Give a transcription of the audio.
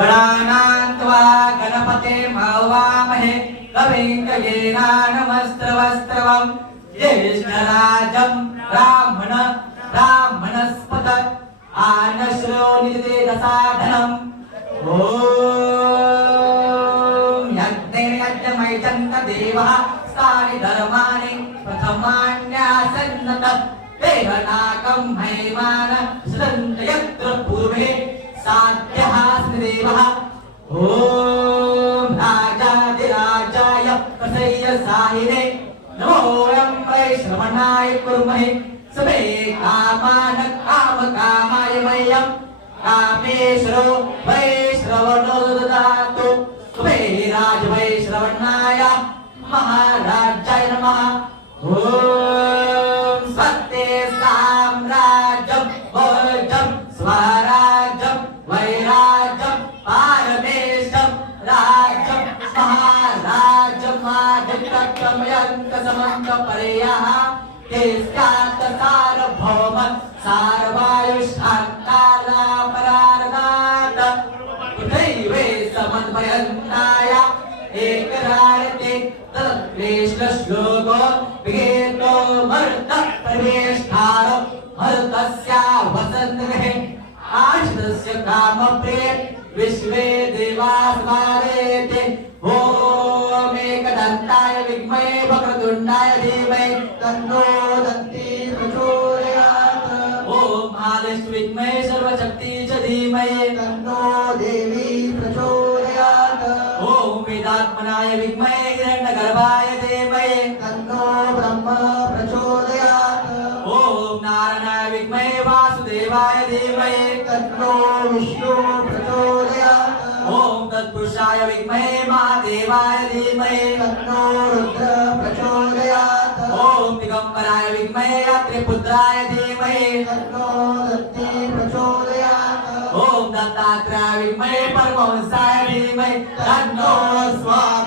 गणानान्त्वा गणपते मवामहे कविं कवीनानमस्त्रवस्त्रवं ज्येष्ठराजं ब्राह्मणस्पत आनश्रोनिदेदसाधनम् ॐ यज्ञे यज्ञमयजन्त देवः स्थानि धर्माणि प्रथमान्यासन्नत देवनाकं हैमान सदन्त यत्र पूर्वे साध्यः देवः ॐ राजाधिराजाय प्रसय्य साहिने नमोऽयं वैश्रवणाय कुर्महे समे कामान कामकामाय मह्यं कामेश्वरो वैश्रवणो ददातु कुबेराज वैश्रवणाय महाराजाय नमः ॐ सत्ये साम्राज्यं भोजं स्वराज्यं वैराज्यं पारमेशं राज्यं महाराजमादित्यमयन्तसमन्तपरेयः केस्यात् सार्वभौम सार्वायुष्ठान्तारापरारणात् तथैवे समन्वयन्ताय एकरायते तत्क्लेशश्लोको विगेतो मर्त प्रवेष्ठारो मर्तस्या वसन्तगृहे आश्रितस्य कामप्रिये विश्वे देवास्मारेते ॐ एकदन्ताय विद्महे वक्रतुण्डाय धीमहि तन्नो दन्ती प्रचोदयात् ॐ महालक्ष्मी विद्महे सर्वशक्ति च धीमहि तन्नो देवी प्रचोदयात् ॐ वेदात्मनाय विद्महे हिरण्यगर्भाय धीमहि तन्नो ब्रह्म प्रचोदयात् ॐ नारायणाय विद्महे वासुदेवाय धीमहि तन्नो विष्णु प्रचोदयात् ॐ तत्पुरुषाय विद्महे महादेवाय धीमहि तन्नो रुद्र प्रचोदयात् ॐ दिगम्बराय विद्महे अत्रिपुत्राय धीमहि तन्नो दन्ती प्रचोदयात् ॐ दत्तात्रेयाय विद्महे परमहंसाय धीमहि तन्नो स्वाहा